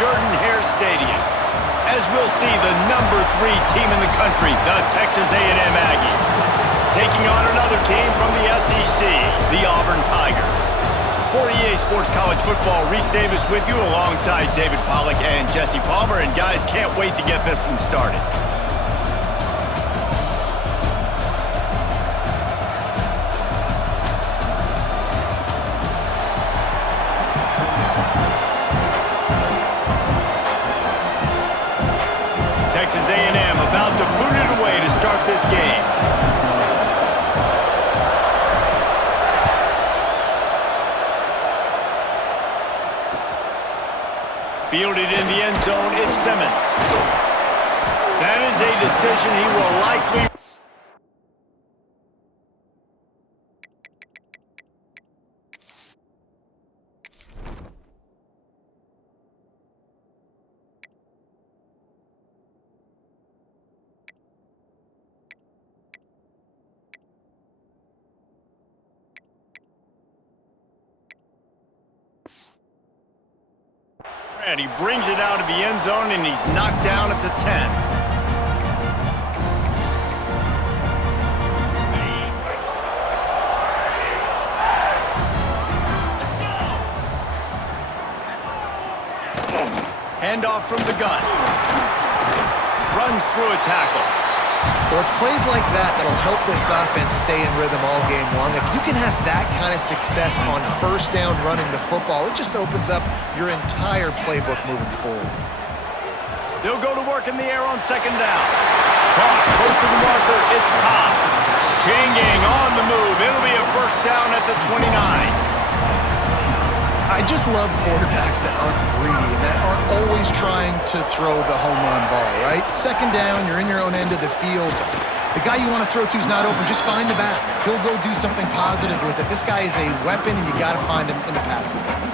Jordan-Hare Stadium, as we'll see the #3 team in the country, the Texas A&M Aggies, taking on another team from the SEC, the Auburn Tigers. For EA Sports College Football, Reese Davis with you alongside David Pollack and Jesse Palmer. And guys, can't wait to get this one started. Texas A&M about to boot it away to start this game. Fielded in the end zone, it's Simmons. That is a decision he will likely... And he brings it out of the end zone, and he's knocked down at the 10. Handoff from the gun. Runs through a tackle. Well, it's plays like that that'll help this offense stay in rhythm all game long. If you can have that kind of success on first down running the football, it just opens up your entire playbook moving forward. They'll go to work in the air on second down. Caught close to the marker, it's Cobb. Chain gang on the move. It'll be a first down at the 29. I just love quarterbacks that aren't greedy and that aren't always trying to throw the home run ball, right? Second down, you're in your own end of the field. The guy you want to throw to is not open. Just find the back. He'll go do something positive with it. This guy is a weapon, and you got to find him in the passing game.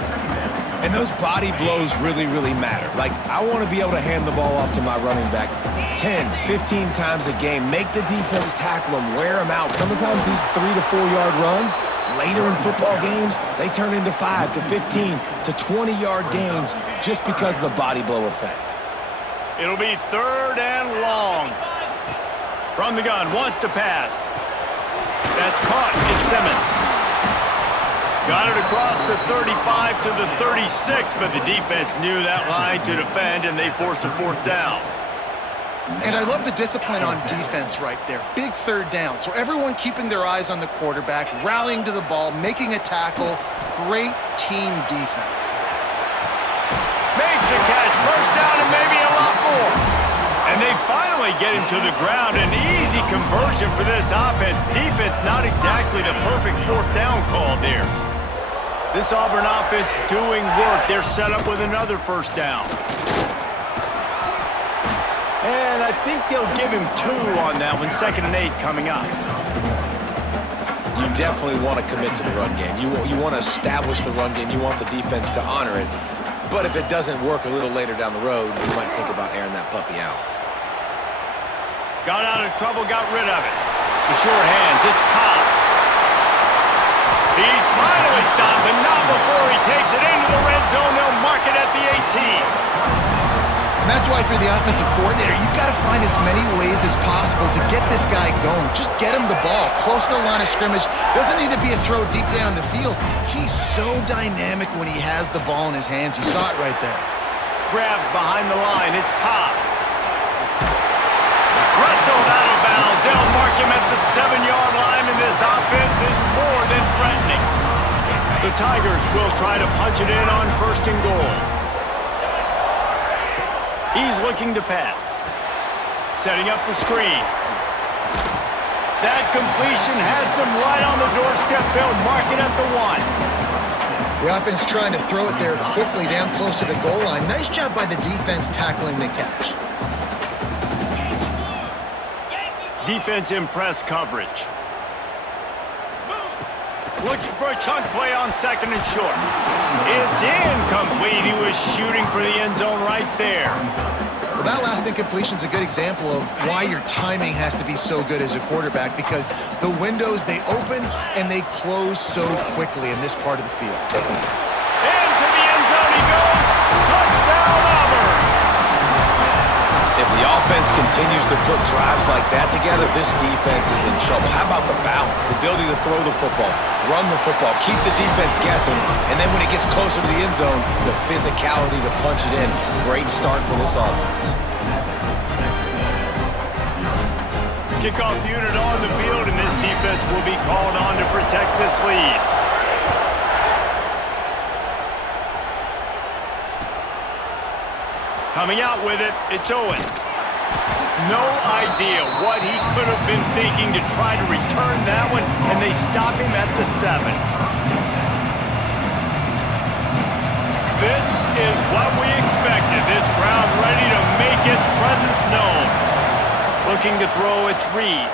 And those body blows really, really matter. Like, I want to be able to hand the ball off to my running back 10, 15 times a game. Make the defense tackle him, wear him out. Sometimes these 3 to 4 yard runs, later in football games, they turn into 5 to 15 to 20 yard gains just because of the body blow effect. It'll be third and long. From the gun, wants to pass. That's caught. It's Simmons. Got it across the 35 to the 36, but the defense knew that line to defend, and they force a fourth down. And I love the discipline on defense right there. Big third down. So everyone keeping their eyes on the quarterback, rallying to the ball, making a tackle. Great team defense. Makes a catch. First down and maybe a lot more. And they finally get him to the ground. An easy conversion for this offense. Defense not exactly the perfect fourth down call there. This Auburn offense doing work. They're set up with another first down. And I think they'll give him 2 on that one. 2nd and 8 coming up. You definitely want to commit to the run game. You want to establish the run game. You want the defense to honor it. But if it doesn't work a little later down the road, you might think about airing that puppy out. Got out of trouble, got rid of it. The sure hands, it's Cobb. He's finally stopped, but not before he takes it into the red zone. They'll mark it at the 18. And that's why, if you're the offensive coordinator, you've got to find as many ways as possible to get this guy going. Just get him the ball close to the line of scrimmage. Doesn't need to be a throw deep down the field. He's so dynamic when he has the ball in his hands. You saw it right there. Grabbed behind the line. It's Cobb. Wrestled out of bounds. They'll mark him at the 7-yard line, and this offense is more than threatening. The Tigers will try to punch it in on 1st and goal. He's looking to pass. Setting up the screen. That completion has them right on the doorstep. They'll mark it at the 1. The offense trying to throw it there quickly down close to the goal line. Nice job by the defense tackling the catch. Defense in press coverage. Looking for a chunk play on 2nd and short. It's incomplete. He was shooting for the end zone right there. Well, that last incompletion is a good example of why your timing has to be so good as a quarterback, because the windows, they open and they close so quickly in this part of the field. Into the end zone he goes. Touchdown, offense continues to put drives like that together, this defense is in trouble. How about the balance, the ability to throw the football, run the football, keep the defense guessing, and then when it gets closer to the end zone, the physicality to punch it in. Great start for this offense. Kickoff unit on the field, and this defense will be called on to protect this lead. Coming out with it, it's Owens. No idea what he could have been thinking to try to return that one, and they stop him at the 7. This is what we expected. This crowd ready to make its presence known. Looking to throw, it's Reed.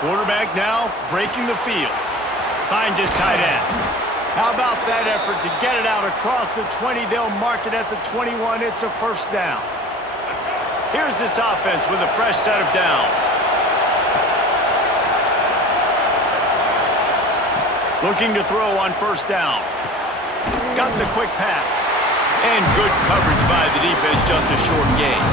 Quarterback now breaking the field. Finds his tight end. How about that effort to get it out across the 20? They'll mark it at the 21. It's a first down. Here's this offense with a fresh set of downs. Looking to throw on first down. Got the quick pass. And good coverage by the defense, just a short gain.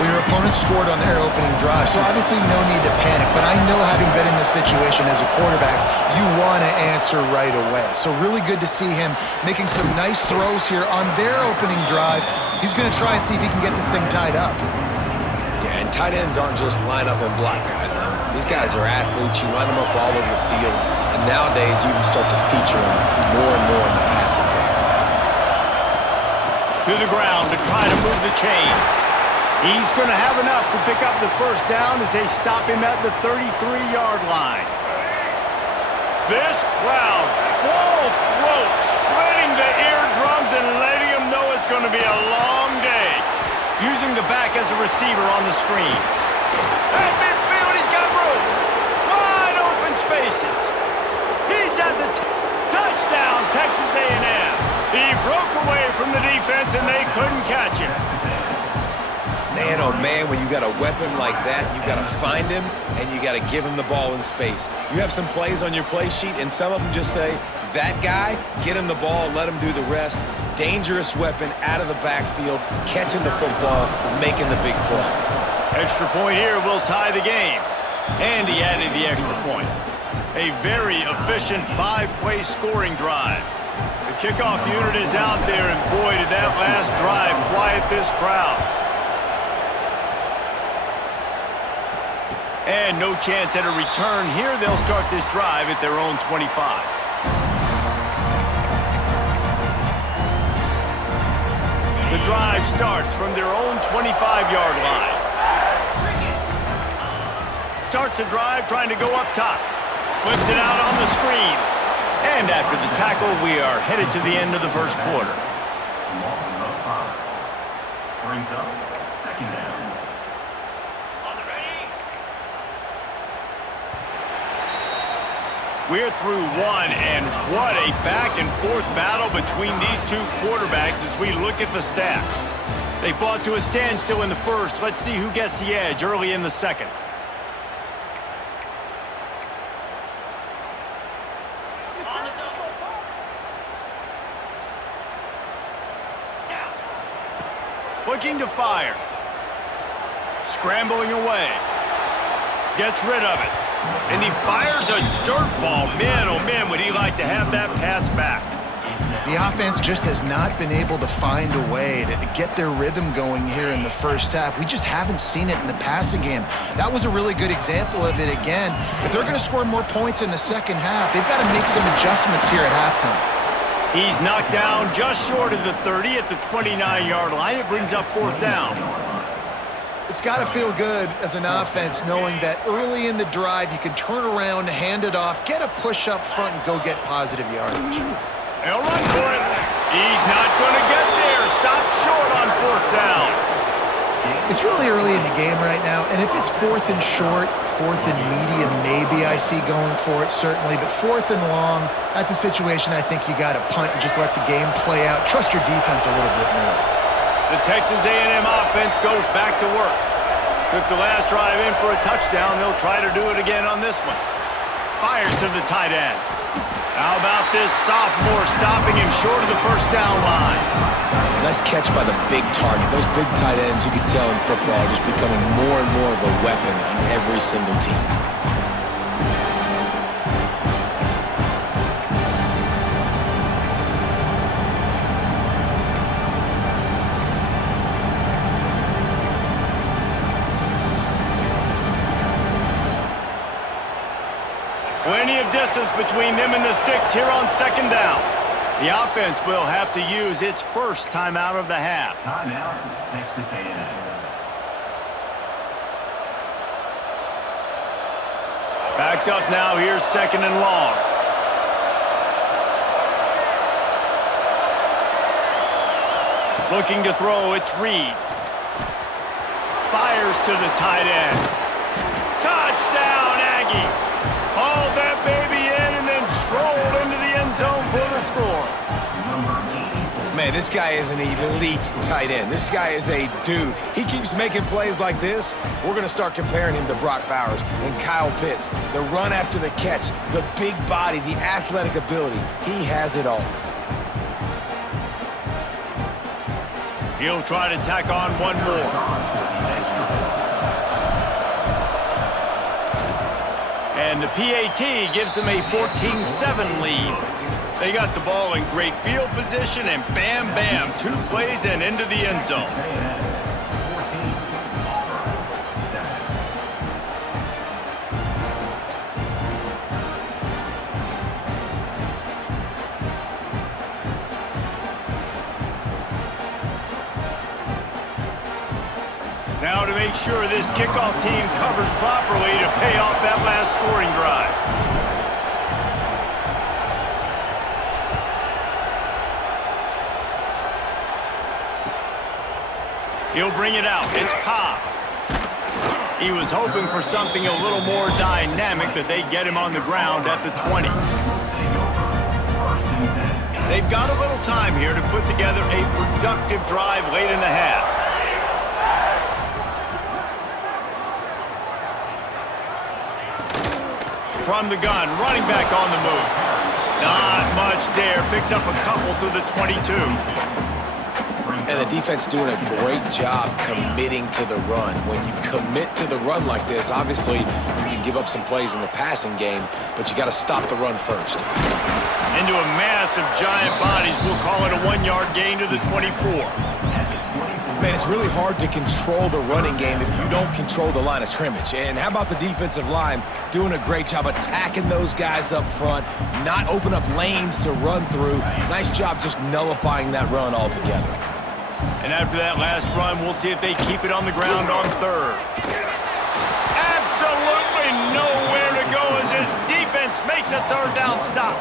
Well, your opponent scored on their opening drive, so obviously no need to panic. But I know, having been in this situation as a quarterback, you want to answer right away. So really good to see him making some nice throws here on their opening drive. He's going to try and see if he can get this thing tied up. Yeah, and tight ends aren't just line up and block guys. These guys are athletes. You line them up all over the field. And nowadays, you can start to feature them more and more in the passing game. To the ground to try to move the chains. He's going to have enough to pick up the first down as they stop him at the 33-yard line. This crowd, full throat, spreading the eardrums and letting him know it's going to be a long day. Using the back as a receiver on the screen. At midfield, he's got room. Wide open spaces. He's at the touchdown, Texas A&M. He broke away from the defense and they couldn't catch him. Man, oh man, when you got a weapon like that, you got to find him and you got to give him the ball in space. You have some plays on your play sheet, and some of them just say, that guy, get him the ball, let him do the rest. Dangerous weapon out of the backfield, catching the football, making the big play. Extra point here will tie the game. And he added the extra point. A very efficient 5-play scoring drive. The kickoff unit is out there, and boy, did that last drive quiet this crowd. And no chance at a return here. They'll start this drive at their own 25. The drive starts from their own 25-yard line. Starts the drive trying to go up top. Flips it out on the screen. And after the tackle, we are headed to the end of the first quarter. Brings up second down. We're through one, and what a back-and-forth battle between these two quarterbacks as we look at the stats. They fought to a standstill in the first. Let's see who gets the edge early in the second. Looking to fire. Scrambling away. Gets rid of it. And he fires a dirt ball. Man, oh man, would he like to have that pass back. The offense just has not been able to find a way to get their rhythm going here in the first half. We just haven't seen it in the passing game. That was a really good example of it again. If they're going to score more points in the second half, they've got to make some adjustments here at halftime. He's knocked down just short of the 30 at the 29-yard line. It brings up fourth down. It's got to feel good as an offense knowing that early in the drive you can turn around, hand it off, get a push up front, and go get positive yardage. They'll run for it. He's not going to get there. Stop short on fourth down. It's really early in the game right now, and if it's fourth and short, fourth and medium, maybe I see going for it, certainly. But fourth and long, that's a situation I think you got to punt and just let the game play out. Trust your defense a little bit more. The Texas A&M offense goes back to work. Took the last drive in for a touchdown. They'll try to do it again on this one. Fires to the tight end. How about this sophomore stopping him short of the first down line? Nice catch by the big target. Those big tight ends, you can tell in football, are just becoming more and more of a weapon on every single team. Plenty of distance between them and the sticks here on second down. The offense will have to use its first timeout of the half. Timeout, Texas A&M. Backed up now, here's second and long. Looking to throw, it's Reed. Fires to the tight end. Touchdown, Aggies! Hauled that baby in and then strolled into the end zone for the score. Man, this guy is an elite tight end. This guy is a dude. He keeps making plays like this. We're going to start comparing him to Brock Bowers and Kyle Pitts. The run after the catch, the big body, the athletic ability. He has it all. He'll try to tack on one more. And the PAT gives them a 14-7 lead. They got the ball in great field position, and bam, bam, 2 plays and into the end zone. Now to make sure this kickoff team covers properly to pay off that last scoring drive. He'll bring it out. It's Cobb. He was hoping for something a little more dynamic, but they get him on the ground at the 20. They've got a little time here to put together a productive drive late in the half. From the gun, running back on the move. Not much there. Picks up a couple to the 22. And the defense doing a great job committing to the run. When you commit to the run like this, obviously you can give up some plays in the passing game, but you got to stop the run first. Into a mass of giant bodies. We'll call it a 1-yard gain to the 24. Man, it's really hard to control the running game if you don't control the line of scrimmage. And how about the defensive line doing a great job attacking those guys up front, not open up lanes to run through. Nice job just nullifying that run altogether. And after that last run, we'll see if they keep it on the ground on third. Absolutely nowhere to go as this defense makes a third down stop.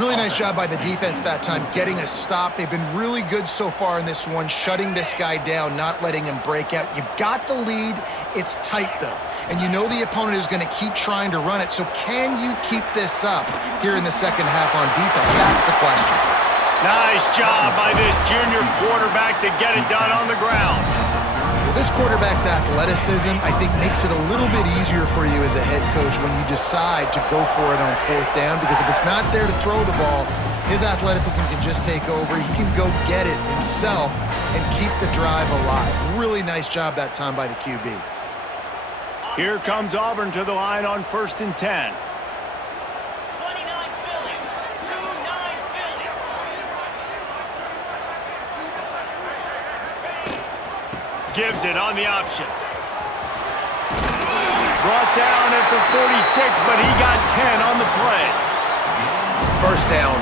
Really nice job by the defense that time, getting a stop. They've been really good so far in this one, shutting this guy down, not letting him break out. You've got the lead. It's tight, though. And you know the opponent is going to keep trying to run it. So can you keep this up here in the second half on defense? That's the question. Nice job by this junior quarterback to get it done on the ground. Well, this quarterback's athleticism, I think, makes it a little bit easier for you as a head coach when you decide to go for it on fourth down, because if it's not there to throw the ball, his athleticism can just take over. He can go get it himself and keep the drive alive. Really nice job that time by the QB. Here comes Auburn to the line on 1st and 10. Gives it on the option. Brought down at the 46, but he got 10 on the play. First down,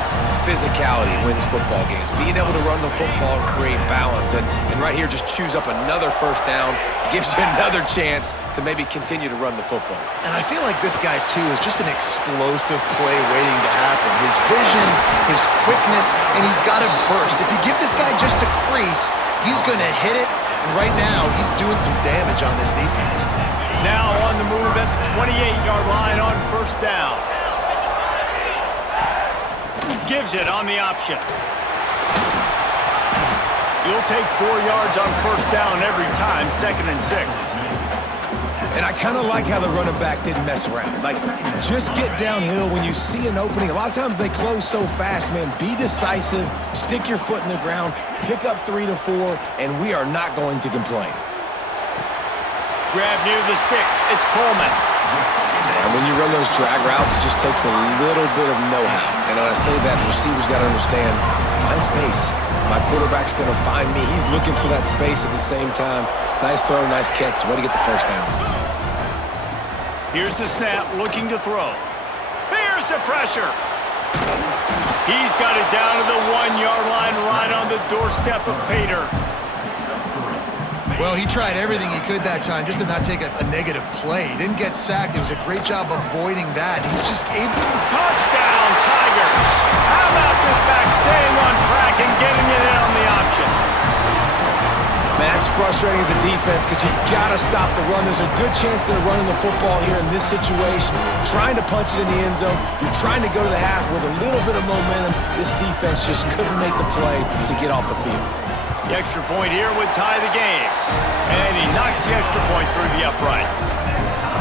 physicality wins football games. Being able to run the football and create balance. And right here, just choose up another first down, gives you another chance to maybe continue to run the football. And I feel like this guy, too, is just an explosive play waiting to happen. His vision, his quickness, and he's got a burst. If you give this guy just a crease, he's going to hit it. And right now, he's doing some damage on this defense. Now on the move at the 28-yard line on first down. Gives it on the option. You'll take 4 yards on first down every time, 2nd and 6. And I kind of like how the running back didn't mess around. Like, just get downhill when you see an opening. A lot of times they close so fast, man. Be decisive, stick your foot in the ground, pick up 3 to 4, and we are not going to complain. Grab near the sticks. It's Coleman. And when you run those drag routes, it just takes a little bit of know-how. And when I say that, the receiver's got to understand, find space. My quarterback's going to find me. He's looking for that space at the same time. Nice throw, nice catch. Way to get the first down. Here's the snap, looking to throw. Here's the pressure. He's got it down to the 1-yard line, right on the doorstep of Pater. Well, he tried everything he could that time just to not take a negative play. He didn't get sacked. It was a great job avoiding that. He was just able... Touchdown, Tigers! How about this back staying on track and getting it in on the option? Man, it's frustrating as a defense because you got to stop the run. There's a good chance they're running the football here in this situation. Trying to punch it in the end zone. You're trying to go to the half with a little bit of momentum. This defense just couldn't make the play to get off the field. The extra point here would tie the game. And he knocks the extra point through the uprights.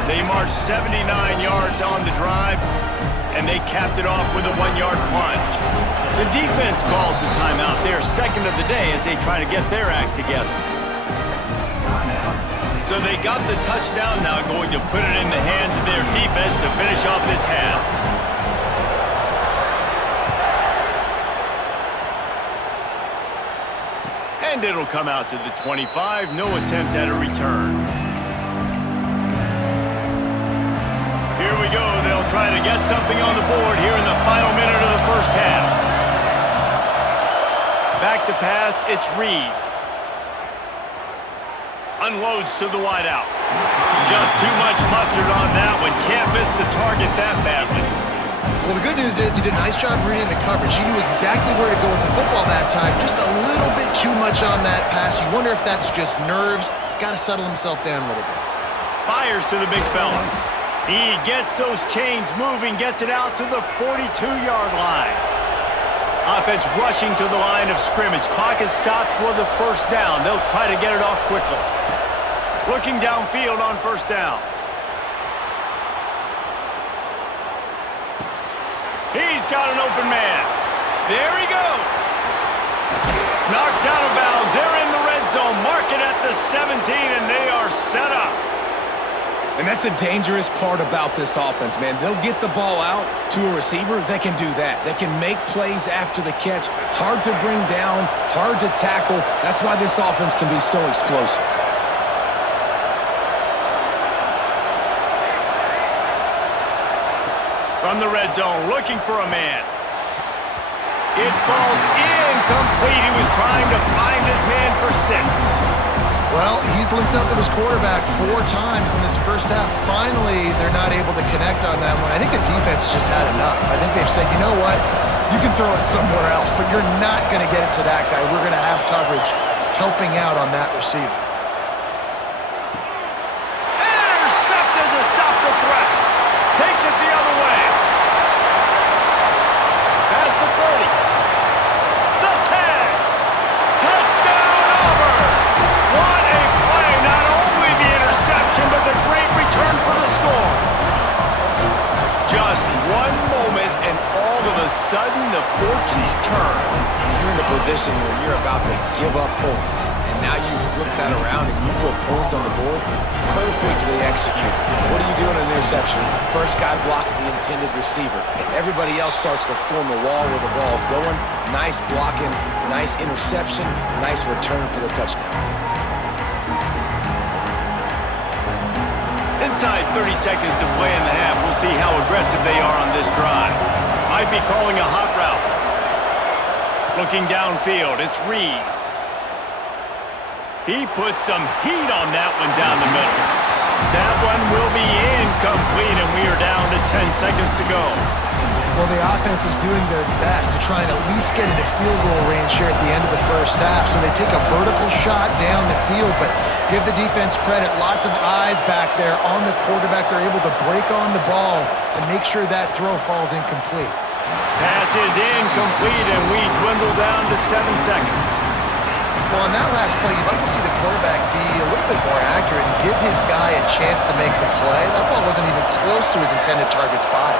They marched 79 yards on the drive, and they capped it off with a 1-yard plunge. The defense calls the timeout. Their second of the day as they try to get their act together. So they got the touchdown, now going to put it in the hands of their defense to finish off this half. And it'll come out to the 25. No attempt at a return. Here we go. They'll try to get something on the board here in the final minute of the first half. Back to pass. It's Reed. Unloads to the wideout. Just too much mustard on that one. Can't miss the target that badly. Well, the good news is he did a nice job reading the coverage. He knew exactly where to go with the football that time. Just a little bit too much on that pass. You wonder if that's just nerves. He's got to settle himself down a little bit. Fires to the big fella. He gets those chains moving, gets it out to the 42-yard line. Offense rushing to the line of scrimmage. Clock is stopped for the first down. They'll try to get it off quickly. Looking downfield on first down. He's got an open man. There he goes. Knocked out of bounds. They're in the red zone. Mark it at the 17, and they are set up. And that's the dangerous part about this offense, man. They'll get the ball out to a receiver. They can do that. They can make plays after the catch. Hard to bring down, hard to tackle. That's why this offense can be so explosive. From the red zone, looking for a man. It falls incomplete. He was trying to find his man for 6. Well, he's linked up with his quarterback 4 times in this first half. Finally, they're not able to connect on that one. I think the defense just had enough. I think they've said, you know what? You can throw it somewhere else, but you're not going to get it to that guy. We're going to have coverage helping out on that receiver. Intercepted to stop the threat. Takes it the other way. Past the 30. The 10. Touchdown, Auburn. What a play. Not only the interception, but the great return for the score. Just one moment, and all of a sudden, the fortunes turn. You're in a position where you're about to give up points. And now you flip that around and you put points on the board. Perfectly executed. What do you do in an interception? First guy blocks the intended receiver. Everybody else starts to form a wall where the ball's going. Nice blocking, nice interception, nice return for the touchdown. Inside 30 seconds to play in the half. We'll see how aggressive they are on this drive. Might be calling a hot route. Looking downfield, it's Reed. He puts some heat on that one down the middle. That one will be incomplete, and we are down to 10 seconds to go. Well, the offense is doing their best to try and at least get into field goal range here at the end of the first half. So they take a vertical shot down the field, but give the defense credit. Lots of eyes back there on the quarterback. They're able to break on the ball and make sure that throw falls incomplete. Pass is incomplete, and we dwindle down to 7 seconds. Well, on that last play, you'd like to see the quarterback be a little bit more accurate and give his guy a chance to make the play. That ball wasn't even close to his intended target's body.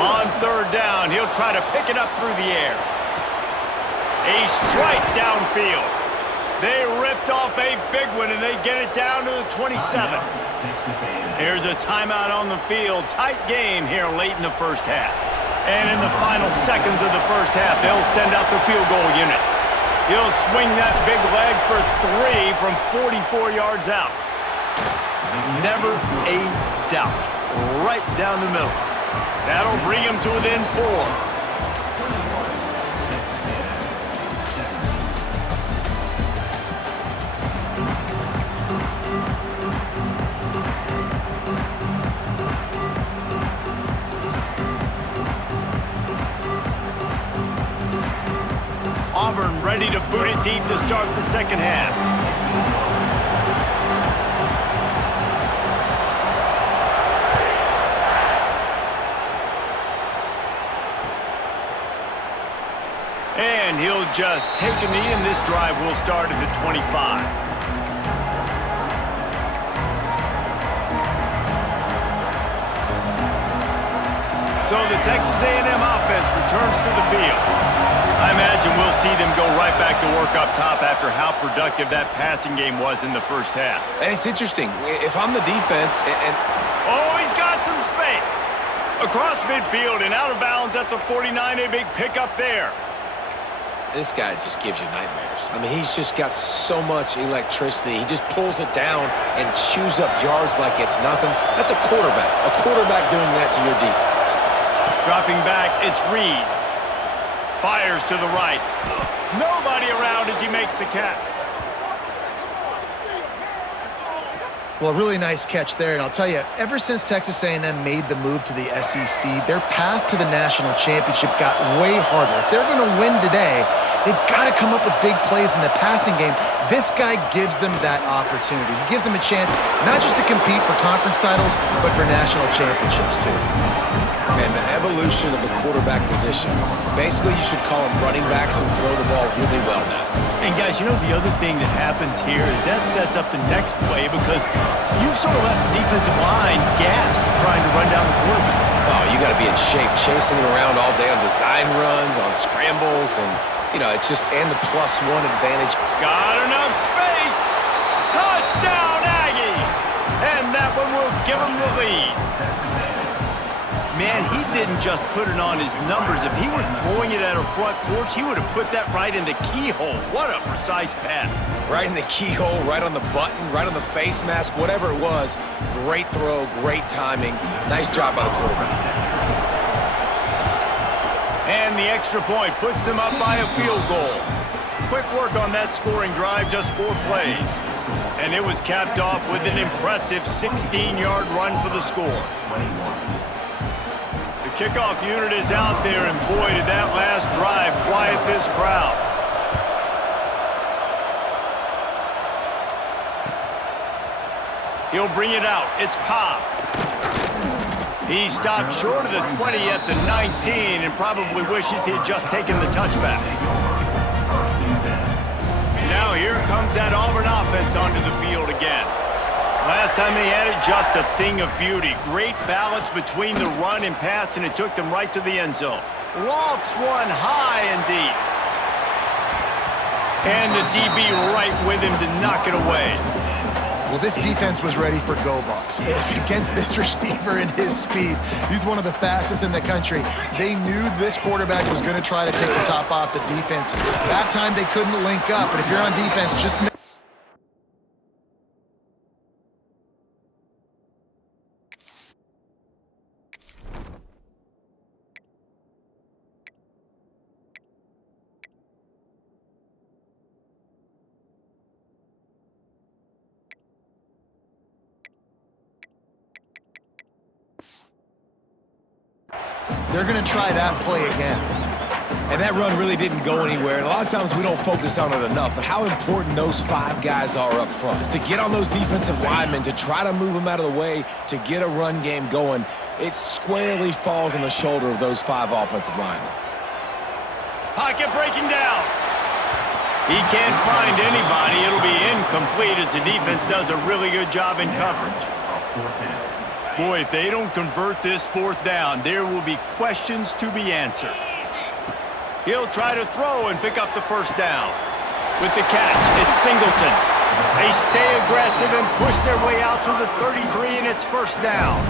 On third down, he'll try to pick it up through the air. A strike downfield. They ripped off a big one, and they get it down to the 27. Here's a timeout on the field. Tight game here late in the first half. And in the final seconds of the first half, they'll send out the field goal unit. He'll swing that big leg for 3 from 44 yards out. Never a doubt. Right down the middle. That'll bring him to within 4. Auburn ready to boot it deep to start the second half. And he'll just take a knee, and this drive will start at the 25. So the Texas A&M offense returns to the field. I imagine we'll see them go right back to work up top after how productive that passing game was in the first half. And it's interesting. If I'm the defense and oh, he's got some space. Across midfield and out of bounds at the 49, a big pickup there. this guy just gives you nightmares. I mean, he's just got so much electricity. He just pulls it down and chews up yards like it's nothing. That's a quarterback. A quarterback doing that to your defense. Dropping back, it's Reed. Fires to the right. Nobody around as he makes the catch. Well, a really nice catch there, and I'll tell you, ever since Texas A&M made the move to the SEC, their path to the national championship got way harder. If they're going to win today, they've got to come up with big plays in the passing game. This guy gives them that opportunity. He gives them a chance not just to compete for conference titles, but for national championships, too. And the evolution of the quarterback position, basically you should call them running backs who throw the ball really well now. And guys, you know the other thing that happens here is that sets up the next play because you've sort of left the defensive line gassed trying to run down the quarterback. Oh, you got to be in shape, chasing him around all day on design runs, on scrambles, and, you know, it's just, and the +1 advantage. Got enough space. Touchdown, Aggies. And that one will give them the lead. Man, he didn't just put it on his numbers. If he were throwing it at a front porch, he would have put that right in the keyhole. What a precise pass. Right in the keyhole, right on the button, right on the face mask, whatever it was. Great throw, great timing. Nice job by the quarterback. And the extra point puts them up by a field goal. Quick work on that scoring drive, just 4 plays. And it was capped off with an impressive 16-yard run for the score. The kickoff unit is out there, and boy, did that last drive quiet this crowd. He'll bring it out. It's Cobb. He stopped short of the 20 at the 19 and probably wishes he had just taken the touchback. Now here comes that Auburn offense onto the field again. Last time they had it, just a thing of beauty. Great balance between the run and pass, and it took them right to the end zone. Lofts one high and deep. And the DB right with him to knock it away. Well, this defense was ready for go balls. Against this receiver and his speed. He's one of the fastest in the country. They knew this quarterback was going to try to take the top off the defense. That time they couldn't link up, but if you're on defense, just they're going to try that play again. And that run really didn't go anywhere. And a lot of times we don't focus on it enough, but how important those 5 guys are up front. To get on those defensive linemen, to try to move them out of the way, to get a run game going, it squarely falls on the shoulder of those 5 offensive linemen. Pocket breaking down. He can't find anybody. It'll be incomplete as the defense does a really good job in coverage. Boy, if they don't convert this fourth down, there will be questions to be answered. He'll try to throw and pick up the first down. With the catch, it's Singleton. They stay aggressive and push their way out to the 33, and it's first down.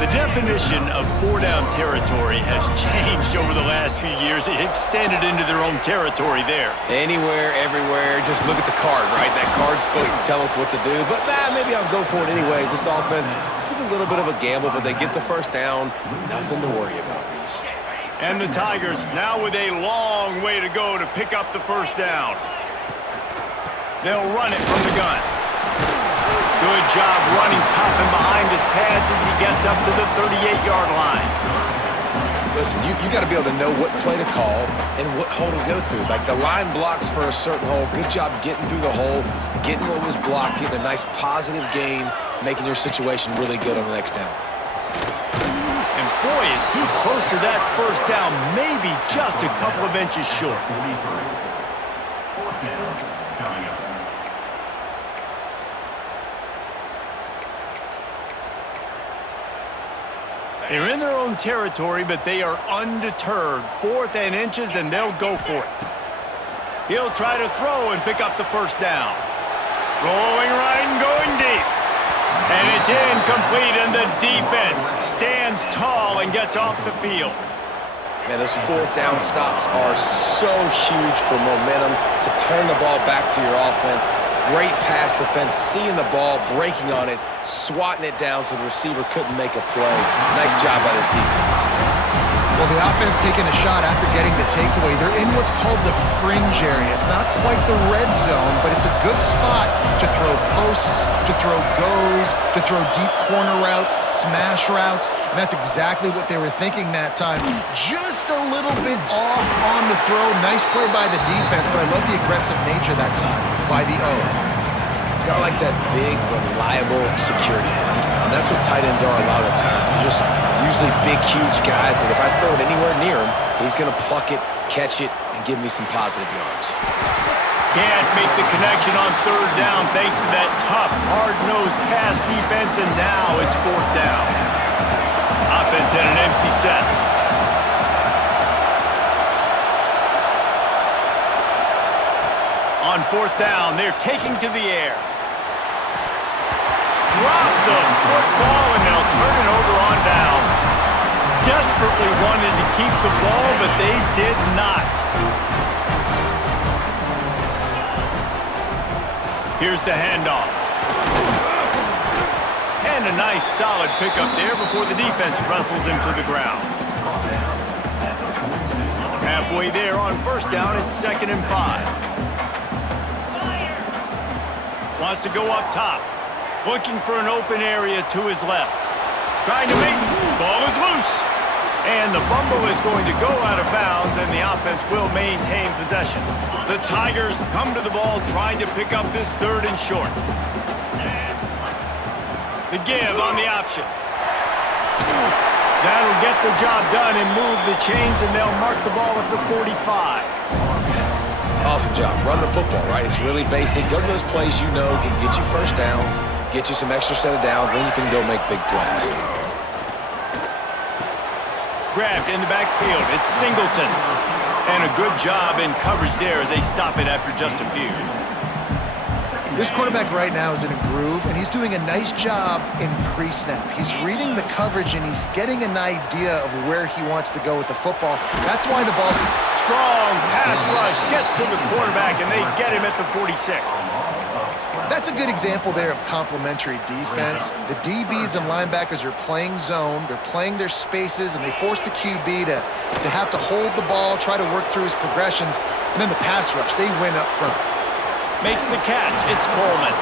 The definition of four-down territory has changed over the last few years. It extended into their own territory there. Anywhere, everywhere, just look at the card, right? That card's supposed to tell us what to do, but maybe I'll go for it anyways. This offense took a little bit of a gamble, but they get the first down. Nothing to worry about, Reese. And the Tigers now with a long way to go to pick up the first down. They'll run it from the gun. Good job running tough and behind his pads as he gets up to the 38-yard line. Listen, you got to be able to know what play to call and what hole to go through. Like the line blocks for a certain hole. Good job getting through the hole, getting what was blocked, getting a nice positive gain, making your situation really good on the next down. And boy, is he close to that first down, maybe just a couple of inches short. Fourth down coming up. They're in their own territory, but they are undeterred. 4th and inches, and they'll go for it. He'll try to throw and pick up the first down. Rolling right and going deep. And it's incomplete, and the defense stands tall and gets off the field. Man, those fourth down stops are so huge for momentum to turn the ball back to your offense. Great pass defense, seeing the ball, breaking on it, swatting it down so the receiver couldn't make a play. Nice job by this defense. Well, the offense taking a shot after getting the takeaway. They're in what's called the fringe area. It's not quite the red zone, but it's a good spot to throw posts, to throw goes, to throw deep corner routes, smash routes, and that's exactly what they were thinking that time. Just a little bit off on the throw. Nice play by the defense, but I love the aggressive nature that time by the O. Got like that big, reliable security blanket. And that's what tight ends are a lot of the times. They're just usually big, huge guys that if I throw it anywhere near him, he's going to pluck it, catch it, and give me some positive yards. Can't make the connection on 3rd down thanks to that tough, hard-nosed pass defense, and now it's 4th down. Offense in an empty set. On 4th down, they're taking to the air. Drop the football, and they'll turn it over on downs. Desperately wanted to keep the ball, but they did not. Here's the handoff. And a nice solid pickup there before the defense wrestles him to the ground. Halfway there on 1st down, it's 2nd and 5. Wants to go up top. Looking for an open area to his left. Trying to make, ball is loose. And the fumble is going to go out of bounds, and the offense will maintain possession. The Tigers come to the ball trying to pick up this 3rd and short. The give on the option. That'll get the job done and move the chains, and they'll mark the ball at the 45. Awesome job. Run the football, right? It's really basic. Go to those plays you know can get you first downs, get you some extra set of downs, then you can go make big plays. Grabbed in the backfield. It's Singleton. And a good job in coverage there as they stop it after just a few. This quarterback right now is in a groove, and he's doing a nice job in pre-snap. He's reading the coverage, and he's getting an idea of where he wants to go with the football. That's why the ball's... Strong pass rush gets to the quarterback, and they get him at the 46. That's a good example there of complementary defense. The DBs and linebackers are playing zone, they're playing their spaces, and they force the QB to have to hold the ball, try to work through his progressions, and then the pass rush, they win up front. Makes the catch. It's Coleman.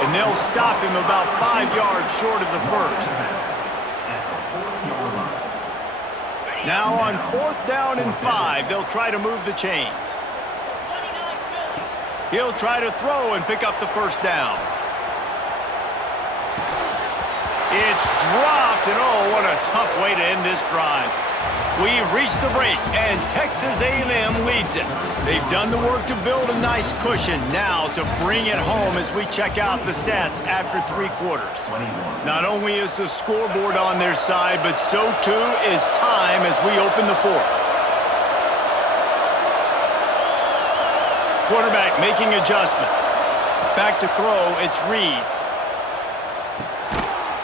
And they'll stop him about 5 yards short of the first. Now on 4th down and 5, they'll try to move the chains. He'll try to throw and pick up the first down. It's dropped, and oh, what a tough way to end this drive. We've reached the break, and Texas A&M leads it. They've done the work to build a nice cushion. Now to bring it home as we check out the stats after 3 quarters. Not only is the scoreboard on their side, but so too is time as we open the 4th. Quarterback making adjustments. Back to throw, it's Reed.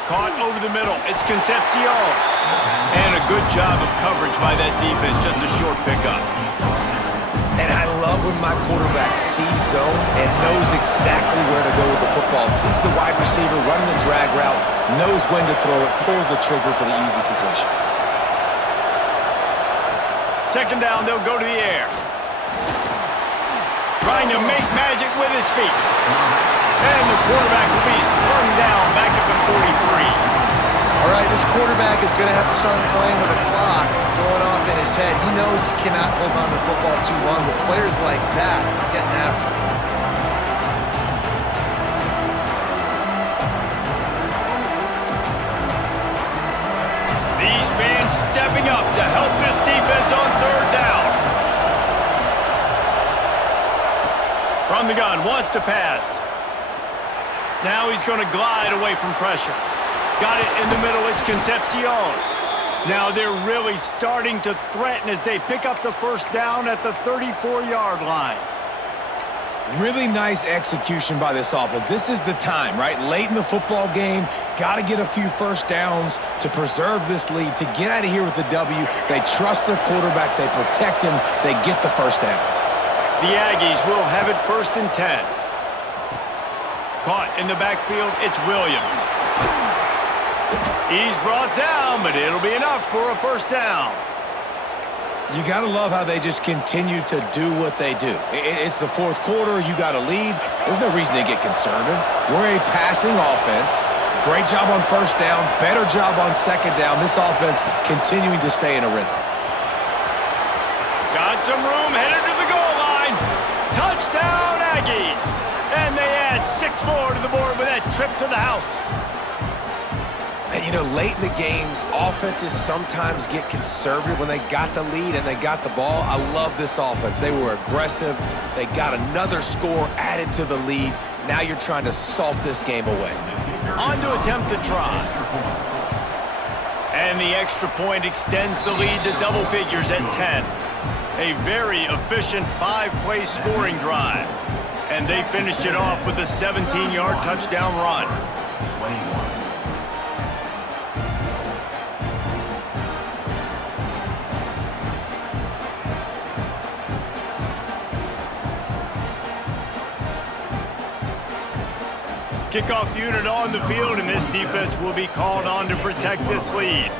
Caught over the middle, it's Concepcion. And a good job of coverage by that defense, just a short pickup. And I love when my quarterback sees zone and knows exactly where to go with the football. Sees the wide receiver running the drag route, knows when to throw it, pulls the trigger for the easy completion. Second down, they'll go to the air. Trying to make magic with his feet. And the quarterback will be slung down back at the 43. All right, this quarterback is going to have to start playing with a clock going off in his head. He knows he cannot hold on to the football too long, but players like that are getting after him. These fans stepping up to help this defense on 3rd down. From the gun, wants to pass. Now he's going to glide away from pressure. Got it in the middle, it's Concepcion. Now they're really starting to threaten as they pick up the 1st down at the 34-yard line. Really nice execution by this offense. This is the time, right? Late in the football game, got to get a few 1st downs to preserve this lead, to get out of here with the W. They trust their quarterback, they protect him, they get the 1st down. The Aggies will have it 1st and 10. Caught in the backfield, it's Williams. He's brought down, but it'll be enough for a 1st down. You got to love how they just continue to do what they do. It's the 4th quarter. You got a lead. There's no reason to get conservative. We're a passing offense. Great job on 1st down. Better job on 2nd down. This offense continuing to stay in a rhythm. Got some room, headed to the goal line. Touchdown, Aggies. And they add 6 more to the board with that trip to the house. And, you know, late in the games, offenses sometimes get conservative when they got the lead and they got the ball. I love this offense. They were aggressive. They got another score added to the lead. Now you're trying to salt this game away. On to attempt to try. And the extra point extends the lead to double figures at 10. A very efficient 5-play scoring drive. And they finished it off with a 17-yard touchdown run. 21. Kickoff unit on the field, and this defense will be called on to protect this lead.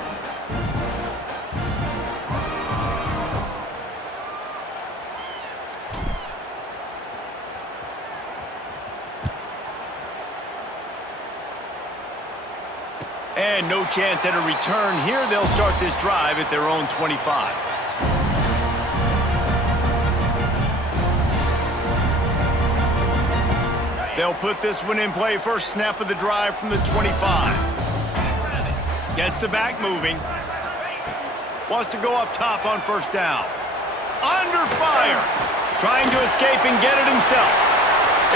And no chance at a return here. They'll start this drive at their own 25. They'll put this one in play. First snap of the drive from the 25. Gets the back moving. Wants to go up top on 1st down. Under fire. Trying to escape and get it himself.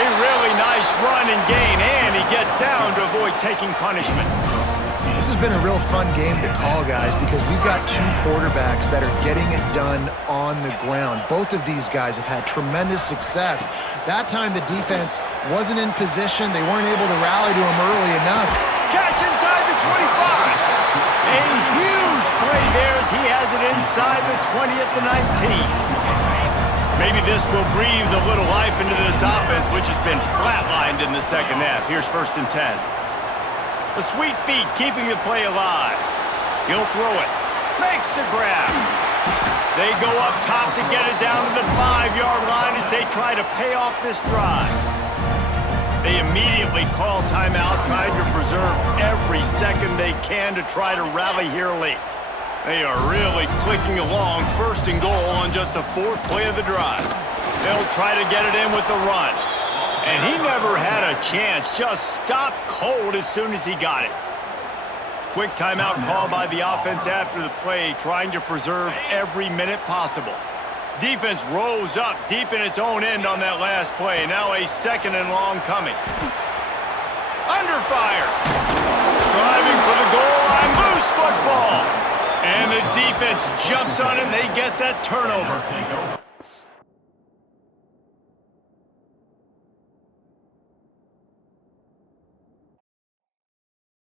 A really nice run and gain, and he gets down to avoid taking punishment. This has been a real fun game to call, guys, because we've got 2 quarterbacks that are getting it done on the ground. Both of these guys have had tremendous success. That time the defense wasn't in position. They weren't able to rally to him early enough. Catch inside the 25. A huge play there as he has it inside the 20 at the 19. Maybe this will breathe a little life into this offense, which has been flatlined in the 2nd half. Here's 1st and 10. The sweet feet keeping the play alive. He'll throw it. Makes the grab. They go up top to get it down to the 5-yard line as they try to pay off this drive. They immediately call timeout, trying to preserve every second they can to try to rally here late. They are really clicking along, 1st and goal on just the 4th play of the drive. They'll try to get it in with the run. And he never had a chance, just stopped cold as soon as he got it. Quick timeout call by the offense after the play, trying to preserve every minute possible. Defense rose up deep in its own end on that last play. Now a second and long coming. Under fire. Striving for the goal line. Loose football. And the defense jumps on it and they get that turnover.